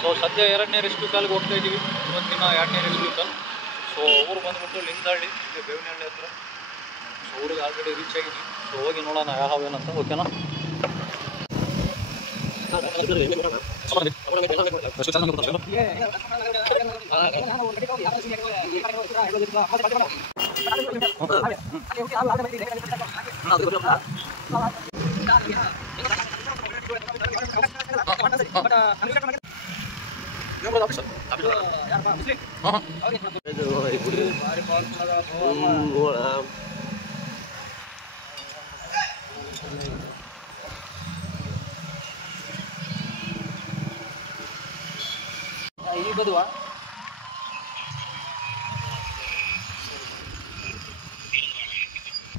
So ಸದ್ಯ 2ನೇ rescue ಕಾಲ್ಗೆ ಹೋಗ್ತಾ ಇದ್ದೀವಿ. ಇವತ್ತಿನ 2ನೇ ರೆಸ್ಕ್ಯೂ ಕಾಲ್. ಸೊ ಊರು ಬಂದ್ಬಿಟ್ಟು ಲಿಂಗದಹಳ್ಳಿ, ಇಲ್ಲಿ ಬೇವಿನಹಳ್ಳಿ ಹತ್ರ. ಸೊ ಊರಿಗೆ ಆಲ್ರೆಡಿ ರೀಚ್ ಆಗಿದ್ವಿ. ಸೊ ಹೋಗಿ ನೋಡೋಣ ಯಾವೇನಂತ. ಓಕೆನಾ?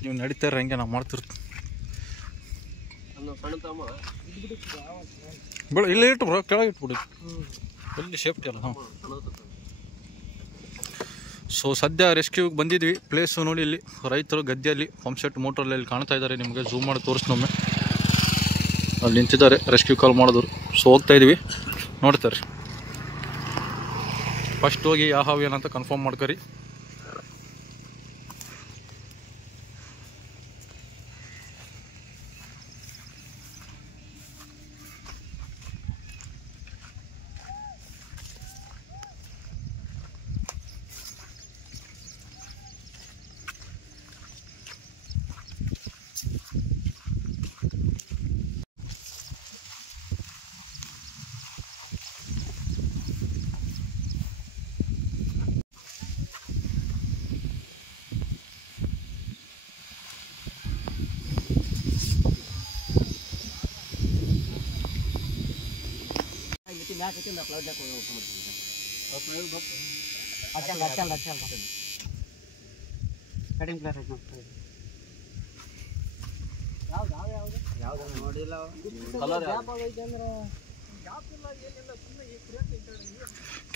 ನೀವು ನಡೀತಾರೆ ಹಂಗೆ ನಾವು ಮಾಡ್ತಿರ್ತೀವಿ. ಬೇಡ ಇಲ್ಲೇ ಇಟ್ಟು ಬ್ರೋ, ಕೆಳಗೆ ಇಟ್ಬಿಡಿ, ಎಲ್ಲಿ ಸೇಫ್ಟಿ ಅಲ್ಲ. ಸೊ ಸದ್ಯ ರೆಸ್ಕ್ಯೂಗೆ ಬಂದಿದ್ವಿ. ಪ್ಲೇಸು ನೋಡಿ, ಇಲ್ಲಿ ರೈತರು ಗದ್ದೆಯಲ್ಲಿ ಪಂಪ್ ಸೆಟ್ ಮೋಟ್ರಲ್ಲಿ ಇಲ್ಲಿ ಕಾಣ್ತಾ ಇದ್ದಾರೆ. ನಿಮಗೆ ಝೂಮ್ ಮಾಡಿ ತೋರಿಸ್ನೊಮ್ಮೆ ಅಲ್ಲಿ ನಿಂತಿದ್ದಾರೆ ರೆಸ್ಕ್ಯೂ ಕಾಲ್ ಮಾಡಿದ್ರು. ಸೊ ಹೋಗ್ತಾ ಇದ್ವಿ, ನೋಡ್ತಾರೆ. ಫಸ್ಟ್ ಹೋಗಿ ಯಾವ ಏನಂತ ಕನ್ಫರ್ಮ್ ಮಾಡ್ಕರಿ.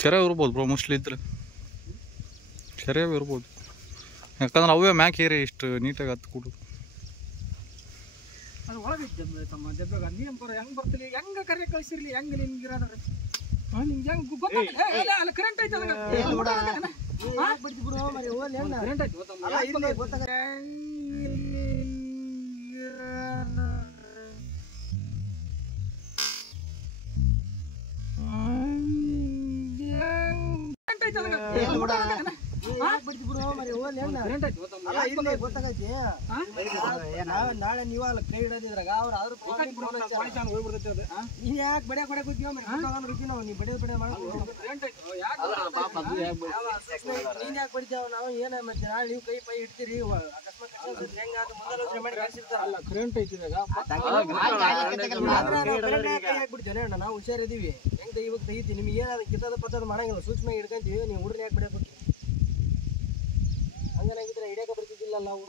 ಕೆರೆ ಇರ್ಬೋದು ಬ್ರೋ, ಮೋಸ್ಟ್ಲಿ ಇದ್ರೆ ಕೆರೆ ಇರ್ಬೋದು. ಯಾಕಂದ್ರೆ ಅವೇ ಮ್ಯಾಕ್ ಏರಿ ಇಷ್ಟು ನೀಟಾಗಿ ಹತ್ತು ಕೊಡು. ಹೆಂಗ್ ಬರ್ತಿಲಿ, ಹೆಂಗ ಕರೆ ಕಳ್ಸಿರ್ಲಿ, ಹೆಂಗ ನಿಮ್ಗಿರೋದ್ರ ಕರೆಂಟ್ ಐತಲ್ಲ. ನಾಳೆ ನೀವ ಕೈ ಹಿಡೋದಿದ್ರಾಗ ಅವ್ರ ನೀನ್ ಯಾಕೆ ಬಡ ಬಡ ಕೂತೀವಿ ನೀ ಬಡ ಬಡ ನೀನ್ ಯಾಕೆ ಬಡಿತಾವ? ನಾವು ಏನ ಮತ್ತೆ ನಾಳೆ ನೀವು ಕೈ ಪೈ ಇಡ್ತೀರಿ, ಅಕಸ್ಮಾತ್ ಹೆಂಗಾದ್ರು ಮುಂದಾಲೋಚನೆ ಮಾಡಿ ಕಳ್ಸಿರ್ತಾರಲ್ಲ. ಕರೆಂಟ್ ಐತಿದಾಗ ಬಿಡ್ತೇವೆ ಅಣ್ಣ, ನಾವು ಹುಷಾರಿದೀವಿ. ಹೆಂಗ್ ಇವಾಗ ತೆಗಿತಿ, ನಿಮ್ಗೆ ಏನಾದ್ರು ಕಿತ್ತದ ಪತ್ತದ ಮಾಡಂಗಿಲ್ಲ, ಸೂಕ್ಷ್ಮ ಹಿಡ್ಕೊಂತೀವಿ. ನೀವು ಹುಡ್ರಿ ಯಾಕೆ ಬಿಡಬೇಕು? ಹಂಗನಾಗಿದ್ರೆ ಹಿಡಿಯಕ ಬರ್ತಿದ್ದಿಲ್ಲ ನಾವು.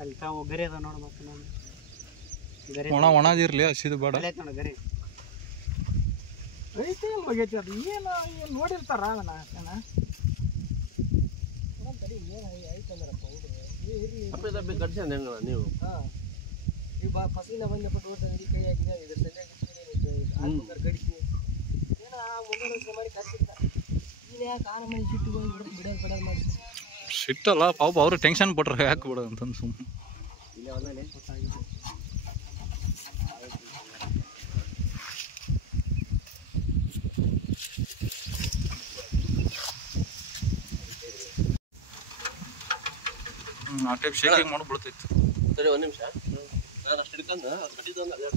ಅಲ್ಲಿ ತಾವು ಗರಿ ಅದ ನೋಡ, ಮತ್ತೆ ಒಣದಿರ್ಲಿ, ಹಸಿದು ಬೇಡ. ಗರಿ ಐತಿ ಹೋಗೈತಿ. ಅದು ಏನು ನೋಡಿರ್ತಾರ ಅದನ್ನ ನೀವು ಈಗ ಫಸಲಿನ ಬಂದಪ್ಪ ತೋರ್ಸಿ ಕೈ ಹಾಕಿದೆ. ಇದ್ರ ಸರಿಯಾಗಿ ಗಡಿಸಿ ಏನೋ ಮುಂದೆ ಮಾಡಿ ಕರ್ಸಿರ್ತಾರೆ. ನೀನು ಯಾಕೆ ಆನ ಮನೆ ಸಿಟ್ಟು ಹೋಗಿ ಬಿಡೋದು ಬಿಡೋದು ಮಾಡಿ ಸಿಟ್ಟಲ್ಲ ಪಾಪ, ಅವರು ಟೆನ್ಷನ್ ಪಟ್ರೆ ಯಾಕೆ ಬಿಡೋದು ಅಂತಂದು ಸುಮ್ಮನೆ ಇಲ್ಲೇ ಒಂದೇ ಗೊತ್ತಾಗಿದೆ. ಆ ಟೈಪ್ ಶೇಕಿಂಗ್ ಮಾಡಿಬಿಡ್ತೈತಿ. ಸರಿ, ಒಂದು ನಿಮಿಷ ನಾನು ಅಷ್ಟು ಹಿಡ್ಕೊಂಡು ಕಟ್ಟಿದ್ದಂದು ಅದೇ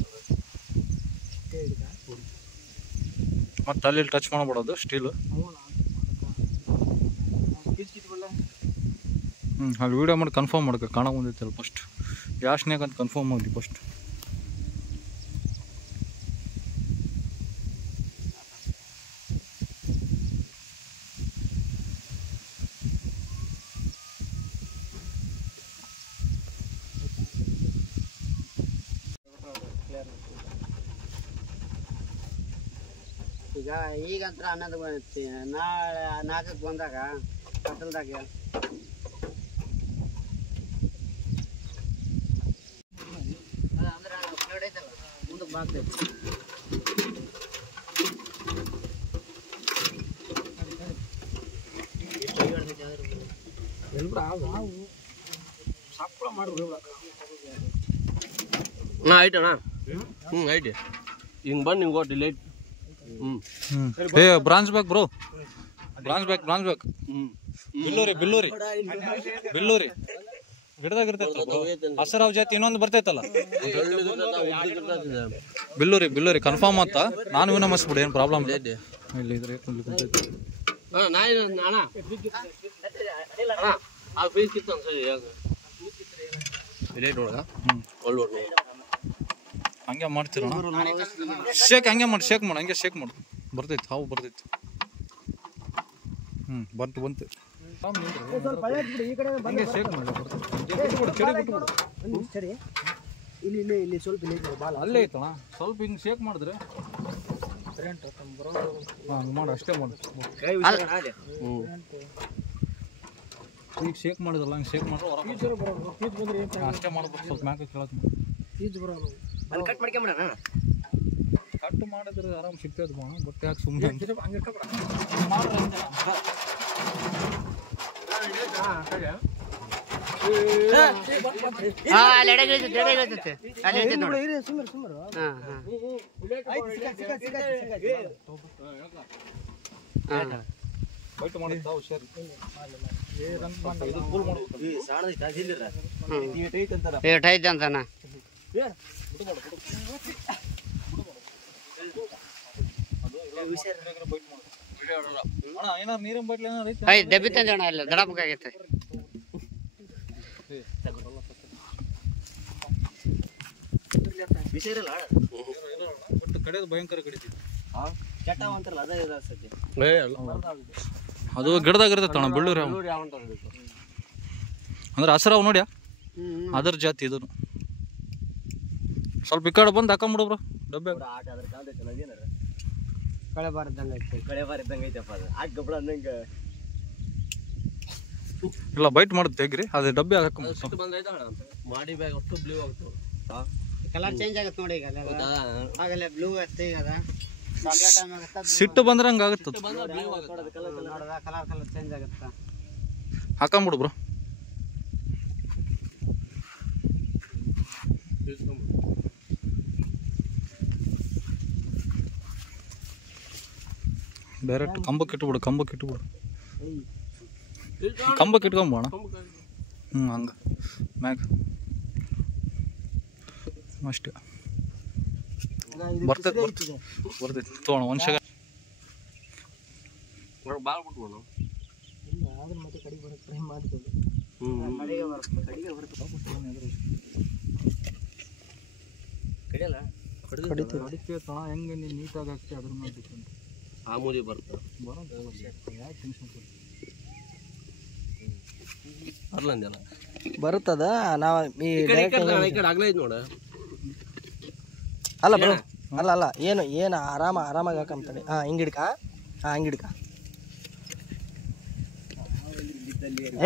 ಮತ್ತೆ ಅಲ್ಲಿ ಟಚ್ ಮಾಡ್ಬಿಡೋದು ಸ್ಟೀಲು. ಅಲ್ಲಿ ವೀಡಿಯೋ ಮಾಡಿ ಕನ್ಫರ್ಮ್ ಮಾಡ್ಕೊ, ಕಾಣೋ ಬಂದೈತಲ್ಲ ಫಸ್ಟ್ ಯಾಶ್ನ್ಯಾಗ ಅಂತ ಕನ್ಫರ್ಮ್ ಮಾಡಿ ಫಸ್ಟ್. ಈಗ ಈಗಂತ್ರ ಅನ್ನೋದು ನಾಳೆ 4ಕ್ಕೆ ಬಂದಾಗ ಕತ್ತಲ್ದಾಗ ಆಯ್ತಣ್ಣ ಐತಿ ಹಿಂಗೆ ಬಂದು ಹಿಂಗೆ ಕೊಟ್ಟು ಲೇಟ್ ಏ branch back bro branch back ಬಿಲ್ಲೂರಿ ಗಿಡದಾಗ ಇರ್ತೈತೆ ಹಸರಾವ್ ಜಾತಿ ಇನ್ನೊಂದು ಬರ್ತೈತಲ್ಲ ಬಿಲ್ಲೂರಿ ಕನ್ಫರ್ಮ್ ಅಂತ ನಾನು ಇವನ್ನ ಮಸ್ಬಿಡಿ ಏನು ಪ್ರಾಬ್ಲಮ್ ಇಲ್ಲ ಇಲ್ಲಿ ಇದ್ರೆ ಕುಂತೈತಿ ಹಂಗೆ ಮಾಡ್ತೀರ ಶೇಕ್ ಹಂಗೆ ಮಾಡಿ ಶೇಕ್ ಮಾಡು ಬರ್ತೈತಿ ಹಾವು ಬರ್ತೈತಿ ಬಂತು ಹಂಗೆ ಶೇಕ್ ಮಾಡಿ ಇಲ್ಲಿ ಸ್ವಲ್ಪ ಅಲ್ಲೇ ಐತಣ್ಣ ಸ್ವಲ್ಪ ಹಿಂಗೆ ಶೇಕ್ ಮಾಡಿದ್ರೆ ಹಂಗೆ ಮಾಡು ಅಷ್ಟೇ ಮಾಡು ಈಗ ಶೇಕ್ ಮಾಡಿದ್ರಲ್ಲ ಹಂಗೆ ಶೇಕ್ ಮಾಡಿದ್ರೆ ಅಷ್ಟೇ ಮಾಡ್ಬೇಕು ಸ್ವಲ್ಪ ಮ್ಯಾಕ ಕೇಳಕ್ ಕಟ್ ಮಾಡಿದ್ರೆ ಆರಾಮ್ ಸಿಗ್ತದ ಬಟ್ ಯಾಕೆ ಸುಮ್ಮನೆ ಬೈಟ್ ಮಾಡಿದ್ದಾವು ಸರಿ ಏನಾರು ನೀರಿನ ಬಟ್ಲಿ ಏನಾರು ಡಬ್ಬಿ ತಂದೋಣ ಅಲ್ಲ ದಡಬೇಕಾಗೈತೆ ಬಟ್ ಕಡೆದು ಭಯಂಕರ ಕಡಿತೀವಿ ಅದು ಗಿಡದಾಗ ಇರ್ತೈತೆ ಅಣ್ಣ ಬೆಳ್ಳೂರಿ ಅಂದ್ರೆ ಹಸರಾವ್ ನೋಡ್ಯಾ ಅದರ ಜಾತಿ ಇದನ್ನು ಸ್ವಲ್ಪ ಈ ಕಡೆ ಬಂದು ಹಾಕೊಂಬಿಡು ಬ್ರೋ ಡಬ್ಬೆ ಇಲ್ಲ ಬೈಟ್ ಮಾಡುತ್ತೆ ತೆಗ್ರಿ ಅದೇ ಡಬ್ಬೆ ಮಾಡಿ ಬ್ಯಾಗ್ ಒಟ್ಟು ಬ್ಲೂ ಆಗ್ತದೆ ಕಲರ್ ಚೇಂಜ್ ಆಗುತ್ತೆ ನೋಡಿ ಈಗ ಆಗಲೇ ಬ್ಲೂ ಆಗುತ್ತೆ ಈಗ ಸಿಟ್ಟು ಬಂದ್ರೆ ಹಂಗೆ ಆಗುತ್ತೆ ಕಲರ್ ಚೇಂಜ್ ಆಗುತ್ತೆ ಹಾಕೊಂಬಿಡು ಬ್ರೋ ಡೈರೆಕ್ಟ್ ಕಂಬಕ್ಕೆ ಇಟ್ಬಿಡು ಕಂಬಕ್ಕೆ ಇಟ್ಕೊಂಬೋಣ ಹಂಗೆ ಮ್ಯಾಗ ಅಷ್ಟೇ ಬರ್ತೈತಿ ತೊಗೊಳ ಒಂದು ಸೆಕೆಂಡ್ ಬಾಲ್ ಬಿಟ್ಬೋಣ ಹೆಂಗೆ ನೀನು ನೀಟಾಗಿ ಆಗ್ತಿ ಅದ್ರ ಮೇಲೆ ಡಿಪೆಂಡ್ ಆ ಮೂಲಿ ಬರ್ತದೆ ಬರ್ಲಂದಲ್ಲ ಬರುತ್ತದ ನಾವು ಆಗ್ಲೈತ್ ನೋಡ ಅಲ್ಲ ಬ್ರೋ ಅಲ್ಲ ಏನು ಆರಾಮಾಗಿ ಹಾಕಂತಾನೆ ಹಿಂಗಿಡ್ಕ ಹಿಂಗಿಡ್ಕ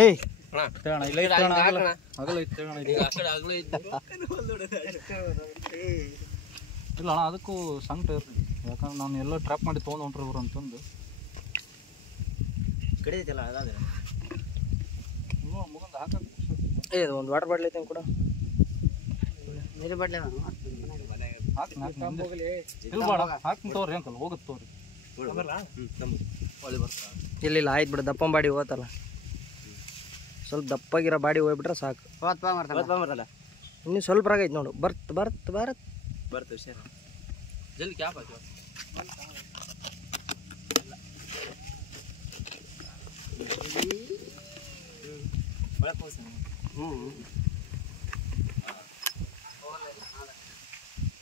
ಏಯ್ ಇಲ್ಲ ಅಣ್ಣ ಅದಕ್ಕೂ ಸಂಕಟ ಇರ್ತದೆ ಯಾಕಂದ್ರೆ ನಾನು ಎಲ್ಲ ಟ್ರ್ಯಾಪ್ ಮಾಡಿ ತೊಗೊಂಡು ಹೊಂಟ್ರಿ ಇವ್ರು ಅಂತಂದು ಕಡಿದೈತಲ್ಲ ಅದಾದ್ರೆ ಮುಗಿದು ಹಾಕಕ್ಕೆ ಒಂದು ವಾಟರ್ ಬಾಟ್ಲಿ ಐತೆ ಕೂಡ ನೀರು ಬಾಟ್ಲಿ ಹಾಕ್ತೀನಿ ತೋರಿ ಅಂಕಲ್ ಹೋಗುತ್ತೆ ತೋರಿ ಇಲ್ಲ ಆಯ್ತು ಬಿಡು ದಪ್ಪಂಬಾಡಿ ಹೋತಲ್ಲ ಸ್ವಲ್ಪ ದಪ್ಪಾಗಿರೋ ಬಾಡಿ ಹೋಗ್ಬಿಟ್ರೆ ಸಾಕು ಇನ್ನು ಸ್ವಲ್ಪ ರಾಗೈತೆ ನೋಡು ಬರ್ತೇವೆ ಸರ್ ಜಲ್ದಿ ಕ್ಯಾಪ್ ಹಾಕಿ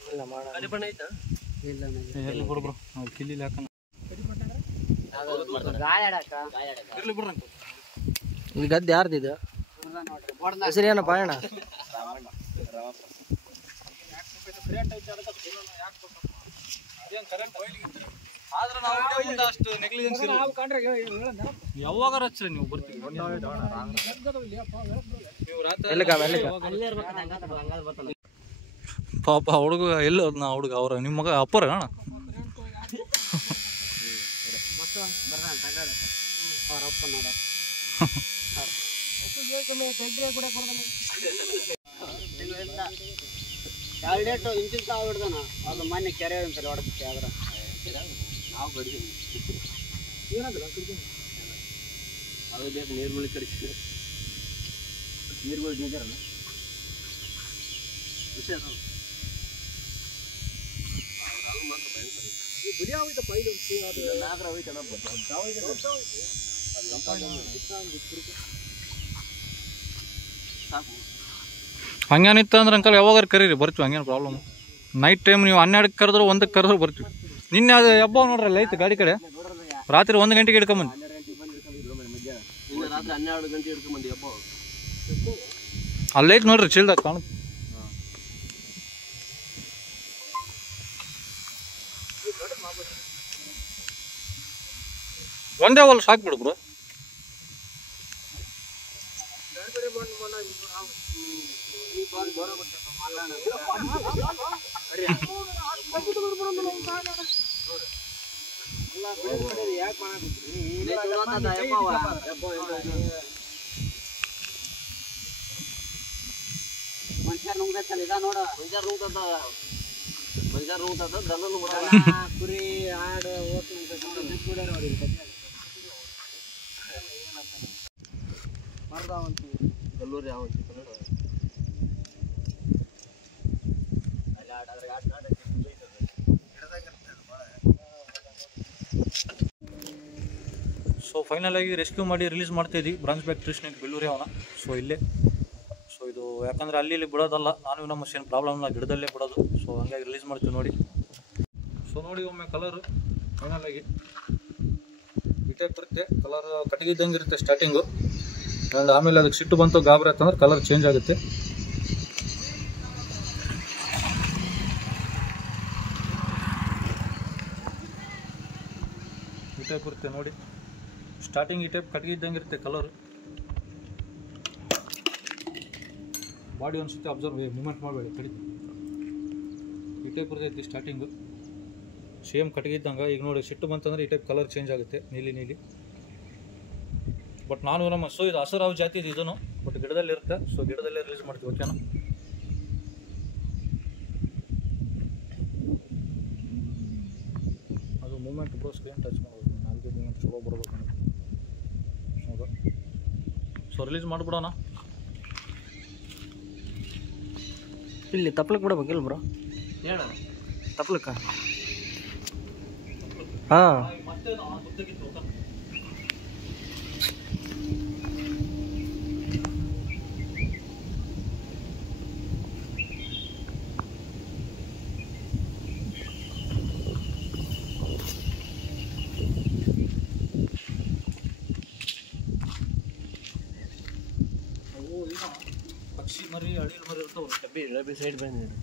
ಇಲ್ಲ ಮಾಡ ಐತಾ ಇಲ್ಲ ಎಲ್ಲಿ ಬಿಡು ಬ್ರೋ ನಾವು ಕಿಲ್ಲಿ ಹಾಕೋಣ ಇರ್ಲಿ ಬಿಡ್ರಿ ಅಂಕಲ್ ಈ ಗದ್ದೆ ಯಾರ್ದಿದು ಹೆಸರು ಏನಪ್ಪ ಅಣ್ಣ ಆದ್ರೆ ನಾವು ಅಷ್ಟು ನೆಗ್ಲಿಜೆನ್ಸ್ ಯಾವಾಗ ಹಚ್ಚ್ರಿ ನೀವು ಬರ್ತೀವಿ ನೀವು ರಾತ್ರಿ ಪಾಪ ಹುಡುಗ ಎಲ್ಲಿ ಹೋದ್ನ ಹುಡುಗ ಅವ್ರ ನಿಮ್ಮ ಮಗ ಅಪ್ಪರ ಅಣ್ಣ ಎರಡೇಟು ಇಂಚಿನ ತಾವು ಹಿಡ್ದಾನ ಅದು ಮೊನ್ನೆ ಕೆರೆ ಅಂತಾರೆ ಹೊಡೆದಕ್ಕೆ ಆದ್ರೆ ನಾವು ಕಡಿದೀವಿ ಅದು ಬೇಕು ನೀರುಗಳು ಕಡಿಸಿ ನೀರುಗಳು ಡೇಂಜರಲ್ಲ ವಿಷಯ ಹಂಗೇನಿತ್ತು ಅಂದ್ರೆ ಅಂಕಲ್ ಯಾವಾಗಾರು ಕರೀರಿ ಬರ್ತೀವಿ, ಹಂಗೇನು ಪ್ರಾಬ್ಲಮ್. ನೈಟ್ ಟೈಮ್ ನೀವು 12ಕ್ಕೆ ಕರೆದ್ರು 1ಕ್ಕೆ ಕರೆದ್ರು ಬರ್ತೀವಿ. ನಿನ್ನೆ ಅದು ಹಬ್ಬ ನೋಡ್ರಲ್ಲ ಐತೆ ಗಾಡಿ ಕಡೆ, ರಾತ್ರಿ 1 ಗಂಟೆಗೆ ಹಿಡ್ಕೊಂಬಂದು ರಾತ್ರಿ 12 ಗಂಟೆ ಹಿಡ್ಕೊಂಬಂದಿ ಹಬ್ಬ ಅಲ್ಲೈತೆ ನೋಡ್ರಿ ಚೀಲ್ದಾಗ ಕಾಣುತ್ತೆ. ಒಂದೇ ಹೊಲ್ ಸಾಕ್ಬಿಡು ಬ್ರೋ. ಮನುಷ್ಯರ್ ನುಂಗತ್ತಲ್ಲ ಇದ ನೋಡ, ಮನುಷ್ಯರ್ ನುಂಗ್ತದ ದನನು ಕುರಿ ಆಡು ಓಟ್ ಕಲ್ಲೂರಿ ಯಾವ ಸೊ ಫೈನಲ್ ಆಗಿ ರೆಸ್ಕ್ಯೂ ಮಾಡಿ ರಿಲೀಸ್ ಮಾಡ್ತಾ ಇದ್ವಿ ಬ್ರಾಂಚ್ ಬ್ಯಾಕ್ ಟ್ರೀ ಸ್ನೇಕ್ ಬೆಳ್ಳೂರಿ ಅವನ. ಸೊ ಇಲ್ಲೇ ಸೊ ಇದು ಯಾಕಂದರೆ ಅಲ್ಲಿ ಇಲ್ಲಿ ಬಿಡೋದಲ್ಲ, ನಾನು ನಮ್ಮ ಏನು ಪ್ರಾಬ್ಲಮ್ ಇಲ್ಲ, ಗಿಡದಲ್ಲೇ ಬಿಡೋದು. ಸೊ ಹಂಗಾಗಿ ರಿಲೀಸ್ ಮಾಡ್ತೀವಿ ನೋಡಿ. ಸೊ ನೋಡಿ ಒಮ್ಮೆ ಕಲರ್ ಫೈನಲ್ ಆಗಿ ಈ ಟೈಪ್ ಇರುತ್ತೆ, ಕಲರ್ ಕಟ್ಟಿಗಿದ್ದಂಗೆ ಇರುತ್ತೆ ಸ್ಟಾರ್ಟಿಂಗು. ಆ್ಯಂಡ್ ಆಮೇಲೆ ಅದಕ್ಕೆ ಸಿಟ್ಟು ಬಂತು ಗಾಬರಿ ಆಯ್ತಂದ್ರೆ ಕಲರ್ ಚೇಂಜ್ ಆಗುತ್ತೆ. ಈ ಟೈಪ್ ಇರುತ್ತೆ ನೋಡಿ, ಸ್ಟಾರ್ಟಿಂಗ್ ಈ ಟೈಪ್ ಕಟ್ಟಿಗಿದ್ದಂಗೆ ಇರುತ್ತೆ ಕಲರ್. ಬಾಡಿ ಅನ್ಸುತ್ತೆ, ಅಬ್ಸರ್ವ್ ಮೂಮೆಂಟ್ ಮಾಡಬೇಡಿ, ಕಡಿತು ಈ ಟೈಪ್ ಇರ್ತೈತಿ ಸ್ಟಾರ್ಟಿಂಗು ಸೇಮ್ ಕಟ್ಟಿಗಿದ್ದಂಗೆ. ಈಗ ನೋಡಿ ಸಿಟ್ಟು ಬಂತಂದ್ರೆ ಈ ಟೈಪ್ ಕಲರ್ ಚೇಂಜ್ ಆಗುತ್ತೆ, ನೀಲಿ ನೀಲಿ. ಬಟ್ ನಾನು ನಮ್ಮ ಸೊ ಇದು ಹಸಿರಾವ್ ಜಾತಿ ಇದು ಇದನ್ನು, ಬಟ್ ಗಿಡದಲ್ಲಿರುತ್ತೆ. ಸೊ ಗಿಡದಲ್ಲೇ ರಿಲೀಸ್ ಮಾಡ್ತೀವಿ, ಓಕೆನಾ. ಅದು ಮೂಮೆಂಟ್ ಬ್ರೋ, ಸ್ಕ್ರೀನ್ ಟಚ್ ಮಾಡೋದು, ನಾಲ್ಕು ಮೂಮೆಂಟ್ ಚಲೋ ಬರ್ಬೇಕು ಹೌದಾ. ಸೊ ರಿಲೀಸ್ ಮಾಡಿಬಿಡೋಣ. ಇಲ್ಲಿ ತಪ್ಲಕ್ಕೆ ಬಿಡಬೇಕಿಲ್ಲ ಬ್ರೋ, ಹೇಳ ತಪ್ಲಕ್ಕ. ಹಾಂ ಮತ್ತೆ ಗೊತ್ತಾಗಿತ್ತು ಓಕೆ. ಪಕ್ಷಿ ಮರಿ ಅಳಿಲ್ ಮರಿ ಇರ್ತಾವೆ, ರಬಿ ಸೈಡ್ ಬಂದಿದೆ.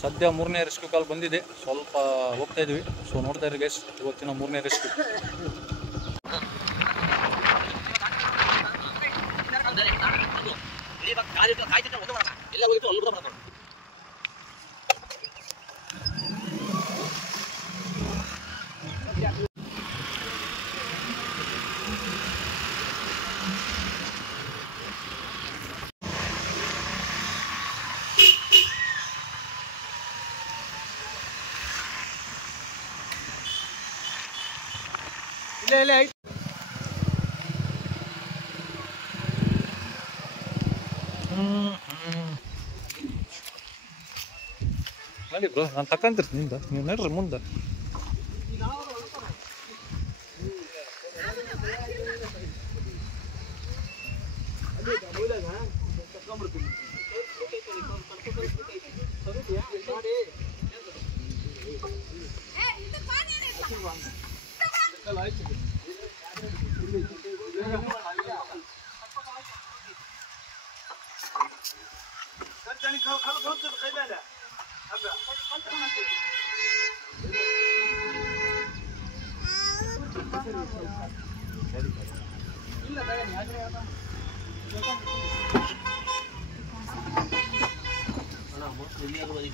ಸದ್ಯ 3ನೇ ರೆಸ್ಕ್ಯೂ ಕಾಲ್ ಬಂದಿದೆ, ಸ್ವಲ್ಪ ಹೋಗ್ತಾ ಇದ್ವಿ. ಸೊ ನೋಡ್ತಾ ಇರಿ ಗೈಸ್, ಇವತ್ತಿನ 3ನೇ ರೆಸ್ಕ್ಯೂ. ನೋಡಿ ಬ್ರೋ, ನಾನು ತಕ್ಕಂತಿರ್ತೀನಿ ನಿಂದ, ನೀವು ನೋಡ್ರಿ ಮುಂದೆ.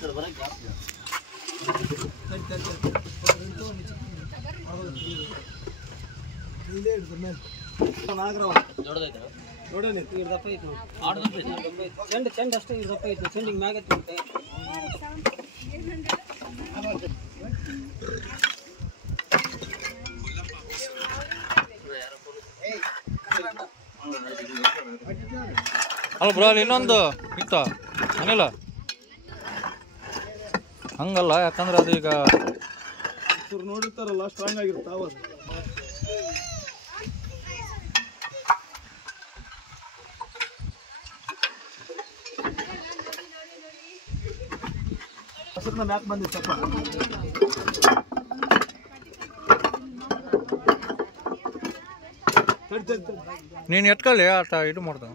ಕಡೆ ಬರಕ್ಕೆ ದೊಡ್ಡದೈತೆ ಚೆಂಡು ಚೆಂಡು ಅಷ್ಟೇ ಇರ್ದಪ್ಪ ಐತೆ ಚೆಂಡಿಗೆ ಮ್ಯಾಗ ಎತ್ತುತ್ತೆ ಅಲ್ಲ ಬ್ರೋ ಅಲ್ಲಿ ಇನ್ನೊಂದು ಇತ್ತ ಅನಿಲ ಹಂಗಲ್ಲ, ಯಾಕಂದ್ರೆ ಅದು ಈಗ ನೋಡಿರ್ತಾರಲ್ಲ ಸ್ಟ್ರಾಂಗ್ ಆಗಿರ್ತಾವ ಹಸರ್ನ ಮ್ಯಾಕ್ ಬಂದಿತ್ತಪ್ಪ. ನೀನು ಎತ್ಕೊಳ್ಳಿ ಆಟ ಇದು ಮಾಡ್ತಾವ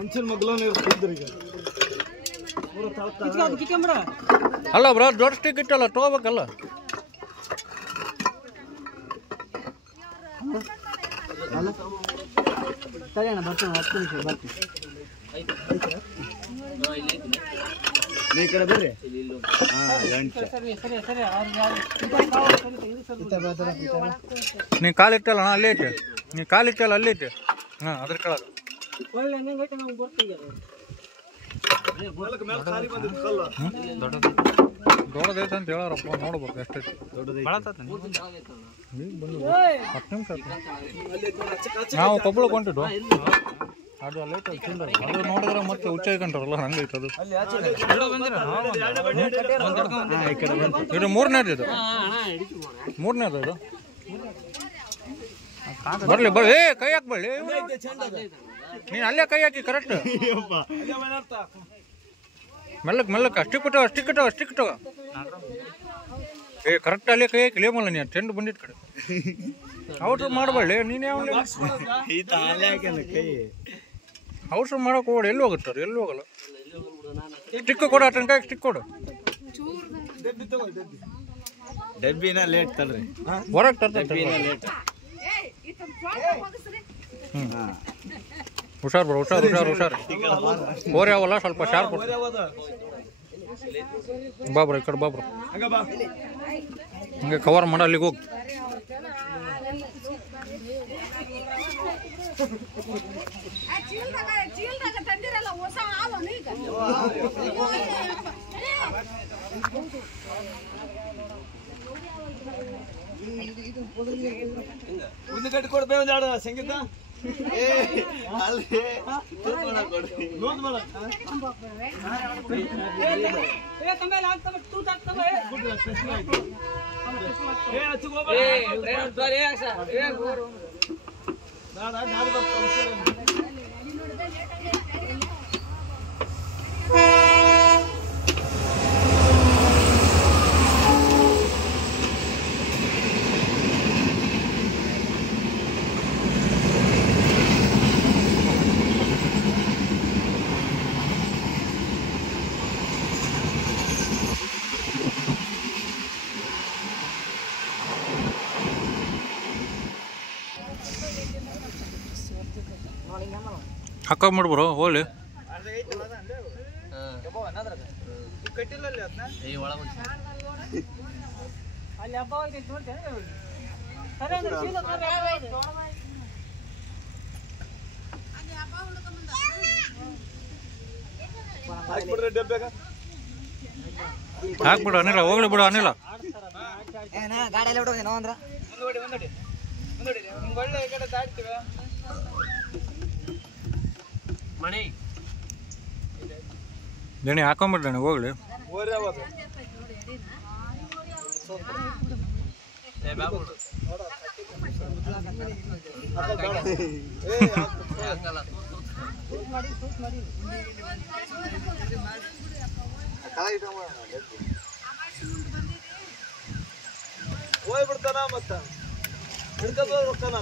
ಅಂಚಿನ ಮಗ್ಲನೇ ಇರ್ತಿದ್ರು ಈಗ. ಅಲ್ಲ ಬ್ರೋ ದೊಡ್ಡ ಸ್ಟಿಕ್ ಇಟ್ಟಲ್ಲ ತಗೋಬೇಕಲ್ಲ. ಸರಿ ಅಣ್ಣ ಬರ್ತೀನಿ 10 ನಿಮಿಷ ಬರ್ತೀನಿ. ಈ ಕಡೆ ಬರ್ರಿ. ನೀ ಕಾಲಿಟ್ಟಲ್ಲ ಅಲ್ಲೇ ಐತೆ, ನೀ ಕಾಲಿಟ್ಟಲ್ಲ ಅಲ್ಲೇ ಐತೆ. ಹಾಂ ಅದ್ರ ಕೆಳಗೆ ಒಳ್ಳೆ ಹೆಂಗೈತೆ ನಮ್ಗೆ ಬರ್ತೀವಿ. ದೊಡ್ಡದೈತೆ ಅಂತ ಹೇಳಾರಪ್ಪ, ನೋಡ್ಬೇಕು ಎಷ್ಟೈತೆ. ನಾವು ಕೊಬ್ಬಳ ಕೊಂಡಿದ್ದು ಅದು ಅಲ್ಲೈತೆ ಚಿಲ್ಲರ್. ಅದು ನೋಡಿದ್ರೆ ಮತ್ತೆ ಹುಚ್ಚಾಯ್ಕೊಂಡ್ರಲ್ಲ ಹಂಗೈತೆ ಅದು. ಇದು ಮೂರನೇದು, ಇದು ಮೂರನೇದು. ಇದು ಬರ್ಲಿ ಬರ್ಲಿ, ಏ ಕೈ ಹಾಕಿ ಬರ್ಲಿ. ನೀನು ಅಲ್ಲೇ ಕೈ ಹಾಕಿ ಕರೆಕ್ಟ್ ಮೆಲ್ಲಕ್ಕೆ ಮೆಲ್ಲಕ್ಕೆ ಅಷ್ಟಿಕ್ ಇಟ್ಟವ. ಏ ಕರೆಕ್ಟ್ ಅಲ್ಲೇ ಕೈ ಹಾಕಿ ಲೇಮಲ್ಲ ನೀನು ಚೆಂಡು ಬಂದಿಟ್ಟು ಕಡೆ ಔಟ್ರ್ ಮಾಡಬೇಡಿ. ನೀನು ಯಾವ ಔಟ್ರ್ ಮಾಡೋಕೆ ಹೋಗಿ ಎಲ್ಲಿ ಹೋಗುತ್ತಾರೆ, ಎಲ್ಲಿ ಹೋಗಲ್ಲ. ಸ್ಟಿಕ್ ಕೊಡು, ಅಟನ್ ಕೈ ಸ್ಟಿಕ್ ಕೊಡು. ಡಬ್ಬಿನ ಲೇಟ್ ತಲ್ರಿ, ಹೊರಗೆ ತರ್ತಾರೆ. ಹುಷಾರು ಬಿಡು, ಹುಷಾರು. ಓರೆ ಅವಲ್ಲ ಸ್ವಲ್ಪ ಶಾರ್ಪ್. ಬಾಬ್ರ ಈ ಕಡೆ ಬಾಬ್ರ ಹಂಗೆ ಕವರ್ ಮಾಡ ಅಲ್ಲಿಗೆ ಹೋಗಿ. ಒಂದು ಗಂಟೆ ಕೊಡ್ಬೇ ಒಂದು ಆಡ ಸಂಗೀತ ಹಾಕೊಂಬಿಡ್ಬರು ಹೋಗ್ಲಿ. ಹಾಕ್ಬಿಡು ಅನಿಲ, ಹೋಗ್ಲಿ ಬಿಡು ಅನಿಲ. ಗಾಡಿಯಲ್ಲಿ ಹೊಡೋದೇನೋ ಅಂದ್ರೆ ಮಣಿ ದಣಿ ಹಾಕೊಂಬಿಡ್ರಿ ಹೋಗ್ಲಿ. ಹೋಗ್ಬಿಡ್ತಾನ ಮತ್ತ ಹಿಡ್ಕೊಂಡು ರೊಕ್ಕನ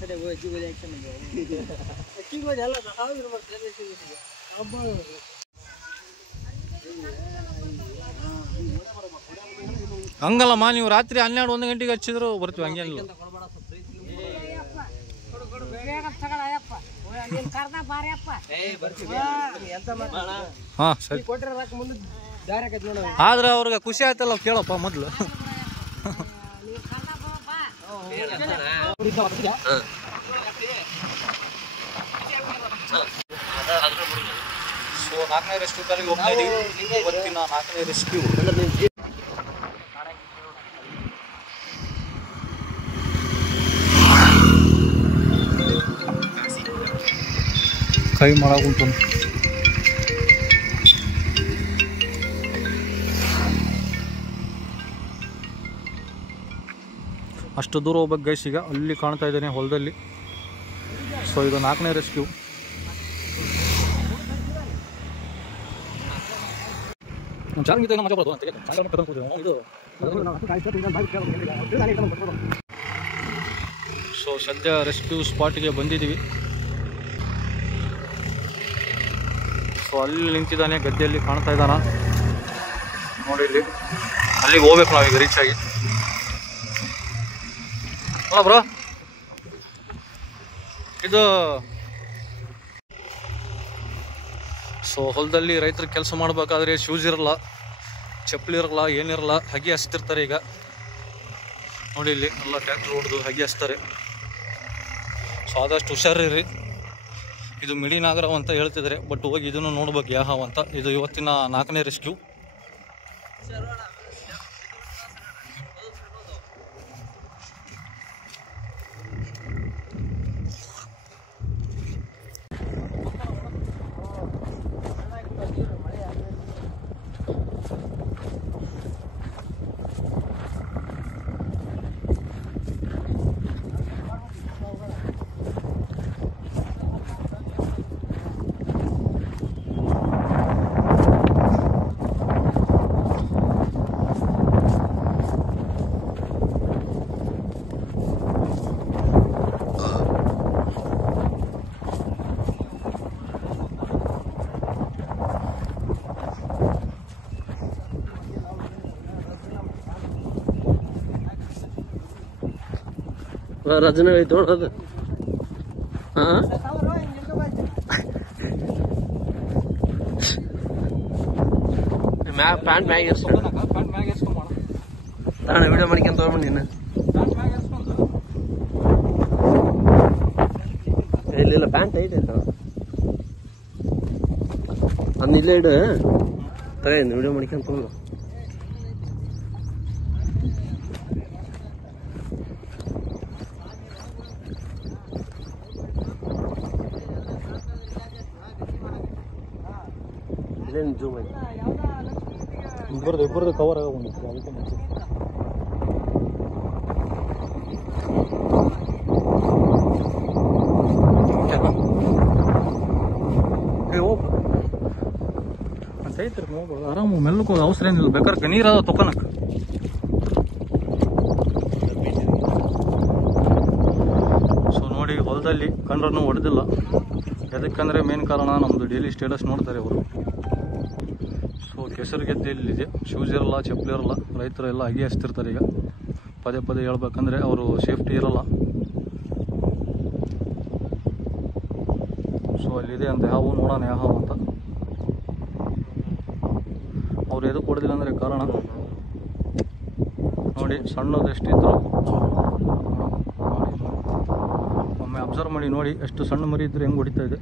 ಸರಿ ಹೋಗಿ ಆಕ್ಷನ್ ಬೆಕ್ಕಿಗೆ ಎಲ್ಲ ಇರ್ಬೇಕು ಹಬ್ಬ ಹಂಗಲ್ಲಮ್ಮ, ನೀವು ರಾತ್ರಿ 12-1 ಗಂಟೆಗೆ ಹಚ್ಚಿದ್ರು ಬರ್ತೀವಿ, ಹಂಗೇನಿಲ್ಲ. ಹಾಂ ಸರಿ. ಆದ್ರೆ ಅವ್ರಿಗೆ ಖುಷಿ ಆಯ್ತಲ್ಲ, ಕೇಳಪ್ಪ ಮೊದಲು. ಸೊ 4ನೇ ರೆಸ್ಕ್ಯೂ ಕಾಲಿಗೆ ಹೋಗ್ತಾ ಇದೀವಿ. ಇವತ್ತಿನ 4ನೇ ರೆಸ್ಕ್ಯೂ. ಕೈ ಮಾಡಾಕುಂತ ಅಷ್ಟು ದೂರ ಹೋಗ್ಬೇಕು ಗೈಸ್. ಈಗ ಅಲ್ಲಿ ಕಾಣ್ತಾ ಇದ್ದೇನೆ ಹೊಲದಲ್ಲಿ. ಸೊ ಇದು 4ನೇ ರೆಸ್ಕ್ಯೂ. ಸೊ ಸದ್ಯ ರೆಸ್ಕ್ಯೂ ಸ್ಪಾಟ್ಗೆ ಬಂದಿದ್ದೀವಿ. ಸೊ ಅಲ್ಲಿ ನಿಂತಿದ್ದಾನೆ, ಗದ್ದೆಯಲ್ಲಿ ಕಾಣ್ತಾ ಇದ್ದಾನ ನೋಡಿ. ಇಲ್ಲಿ ಅಲ್ಲಿಗೆ ಹೋಗ್ಬೇಕು ನಾವೀಗ ರೀಚ್ ಆಗಿ. ಅಲ್ಲ ಬ್ರೋ, ಇದು ಸೊ ಹೊಲದಲ್ಲಿ ರೈತರು ಕೆಲಸ ಮಾಡಬೇಕಾದ್ರೆ ಶೂಸ್ ಇರಲ್ಲ, ಚಪ್ಪಲಿ ಇರಲ್ಲ, ಏನಿರಲ್ಲ, ಹಗೆ ಹಸ್ತಿರ್ತಾರೆ. ಈಗ ನೋಡಿ ಇಲ್ಲಿ ಎಲ್ಲ ಟ್ರ್ಯಾಕ್ಟರ್ ಹೊಡೆದು ಹಗೆ ಹಸ್ತಾರೆ. ಸೊ ಆದಷ್ಟು ಹುಷಾರಿರಿ. ಇದು ಮಿಡಿನಾಗರ ಅಂತ ಹೇಳ್ತಿದ್ದಾರೆ, ಬಟ್ ಹೋಗಿ ಇದನ್ನು ನೋಡ್ಬೇಕು ಯಾವ ಅಂತ. ಇದು ಇವತ್ತಿನ 4ನೇ ರೆಸ್ಕ್ಯೂ. ರಜನೆ ಐತೆ ನೋಡೋದು. ಹಾಂ ಪ್ಯಾಂಟ್ ಮ್ಯಾಗ ಎಸ್ಕೊಂಡು ತಾಣ ವಿಡಿಯೋ ಮಾಡ್ಕೊಂತ ಹೋಗ್ಬಿಟ್ಟು ನೀನು. ಇಲ್ಲ ಪ್ಯಾಂಟ್ ಐತೆ ಅದನ್ನ ಇಲ್ಲೇ ಇಡು. ತಗೊಂಡು ವಿಡಿಯೋ ಮಾಡ್ಕೊಂತ ಹೋಗು. ಇಬ್ಬರದು ಕವರ್ ಆಗೋಗಿತ್ತು ಅದಕ್ಕೆ ಮುಂಚೆ. ಅಂತ ಐತ್ರಿ ನೋಡ್ಬೋದು, ಆರಾಮು ಮೆಲ್ಲಕ್ಕೆ ಹೋಗಿ ಅವಸರ ಏನಿಲ್ಲ. ಬೇಕಾದ್ರೆ ನೀರಾದ ತೊಕೊನಕ್ಕೆ. ಸೊ ನೋಡಿ ಹೊಲದಲ್ಲಿ ಕಂಡ್ರನ್ನು ಹೊಡೆದಿಲ್ಲ. ಎದಕ್ಕಂದ್ರೆ ಮೇನ್ ಕಾರಣ ನಮ್ಮದು ಡೈಲಿ ಸ್ಟೇಟಸ್ ನೋಡ್ತಾರೆ ಅವರು. ಸೊ ಕೆಸರು ಗೆದ್ದೆ ಇಲ್ಲಿದೆ, ಶೂಸ್ ಇರಲ್ಲ, ಚಪ್ಪಲಿ ಇರಲ್ಲ, ರೈತರು ಎಲ್ಲ ಹಗೆ ಹಚ್ತಿರ್ತಾರೆ. ಈಗ ಪದೇ ಪದೇ ಹೇಳ್ಬೇಕಂದ್ರೆ ಅವರು ಸೇಫ್ಟಿ ಇರಲ್ಲ. ಸೊ ಅಲ್ಲಿದೆ ಅಂತ ಯಾವ ನೋಡೋಣ ಯಾವ ಅಂತ. ಅವ್ರು ಎದಕ್ಕೆ ಹೊಡೆದಿಲ್ಲ ಅಂದರೆ ಕಾರಣ ನೋಡಿ, ಸಣ್ಣದು ಎಷ್ಟಿದ್ರು ಒಮ್ಮೆ ಅಬ್ಸರ್ವ್ ಮಾಡಿ ನೋಡಿ. ಎಷ್ಟು ಸಣ್ಣ ಮರಿ ಇದ್ರೆ ಹೆಂಗೆ ಹೊಡಿತಾ ಇದೆ.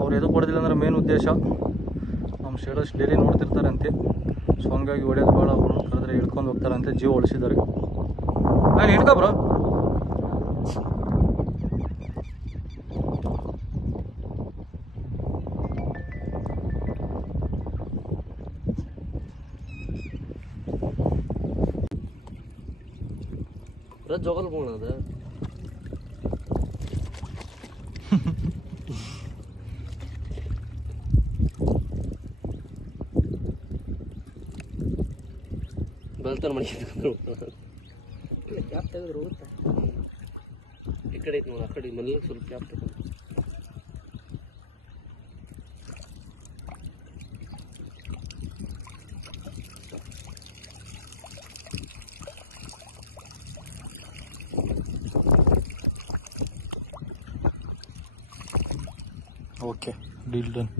ಅವ್ರು ಎದಕ್ಕೆ ಹೊಡೆದಿಲ್ಲ ಅಂದ್ರೆ ಮೇನ್ ಉದ್ದೇಶ ನಮ್ಮ ಸ್ಟೇಟಸ್ ಡೈಲಿ ನೋಡ್ತಿರ್ತಾರಂತೆ. ಸೊ ಹಂಗಾಗಿ ಹೊಡೆಯೋದು ಭಾಳ ಅವ್ರನ್ನ ಕರೆದ್ರೆ ಹಿಡ್ಕೊಂಡು ಹೋಗ್ತಾರಂತೆ, ಜೀವ ಉಳಿಸಿದ್ದಾರೆ. ನಾನು ಹಿಡ್ಕೊ ಬ್ರೋ. ಜೋಗಲ್ ಬೋಣದ ಕುಂತಾನ ಮನೆ ಕ್ಯಾಪ್ ತೆಗೆದ್ರೆ ಹೋಗುತ್ತಾ ಈ ಕಡೆ ಐತಿ ನೋಡಿ, ಆ ಕಡೆ ಮನೆ ಸ್ವಲ್ಪ ಕ್ಯಾಪ್ ತಗೊಂಡು okay, deal done.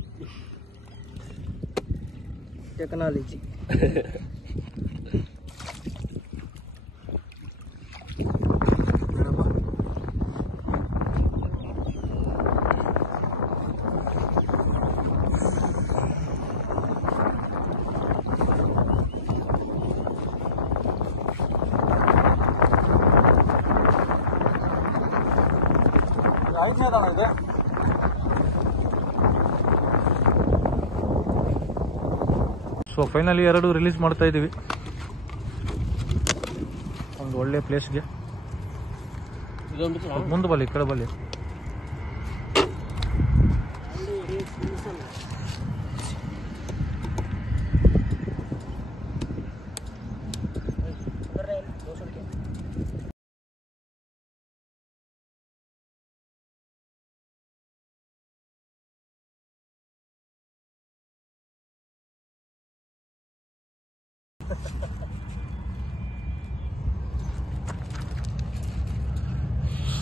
Technology so finally 2 release ಮಾಡ್ತಾ ಇದ್ದೀವಿ ಒಂದು ಒಳ್ಳೆ ಪ್ಲೇಸ್ಗೆ. ಮುಂದೆ ಬಲ್ಲಿ, ಈ ಕಡೆ ಬಲ್ಲಿ.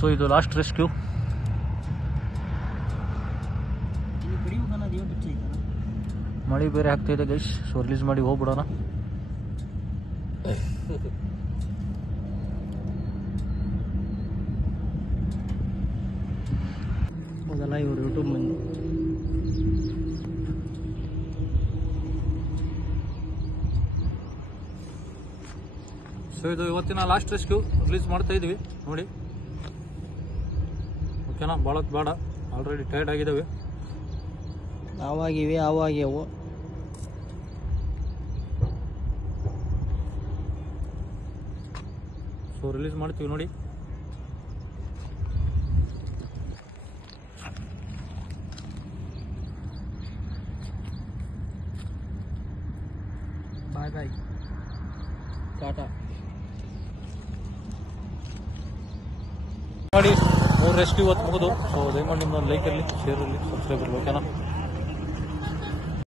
ಸೊ ಇದು ಲಾಸ್ಟ್ ರೆಸ್ಕ್ಯೂ. ಮಳೆ ಬೇರೆ ಆಗ್ತಾ ಇದೆ ಗೈಸ್. ಸೊ ರಿಲೀಸ್ ಮಾಡಿ ಹೋಗ್ಬಿಡೋಣ. ಹೌದಲ್ಲ, ಇವರು ಯೂಟ್ಯೂಬ್ ಮಂದಿ. ಸೊ ಇದು ಇವತ್ತಿನ ಲಾಸ್ಟ್ ರೆಸ್ಕ್ಯೂ ರಿಲೀಸ್ ಮಾಡ್ತಾ ಇದ್ವಿ ನೋಡಿ. ಓಕೆನಾ, ಭಾಳತ್ ಬೇಡ, ಆಲ್ರೆಡಿ ಟೈರ್ಡ್ ಆಗಿದ್ದಾವೆ. ಅವಾಗಿವೆ ಅವಾಗ್ಯವು. ಸೊ ರಿಲೀಸ್ ಮಾಡ್ತೀವಿ ನೋಡಿ. ಬಾಯ್ ಬಾಯ್, ಟಾಟಾ. ಮಾಡಿ 3 ರೆಸ್ಕ್ಯೂ ಇವತ್ತು ಮುಗಿದು. ಸೊ ದಯಮಾಡಿ ನಿಮ್ಮೊಂದು ಲೈಕ್ ಇರಲಿ, ಶೇರ್ ಇರಲಿ, ಸಬ್ಸ್ಕ್ರೈಬ್ ಇರಲಿ. ಓಕೆನಾ.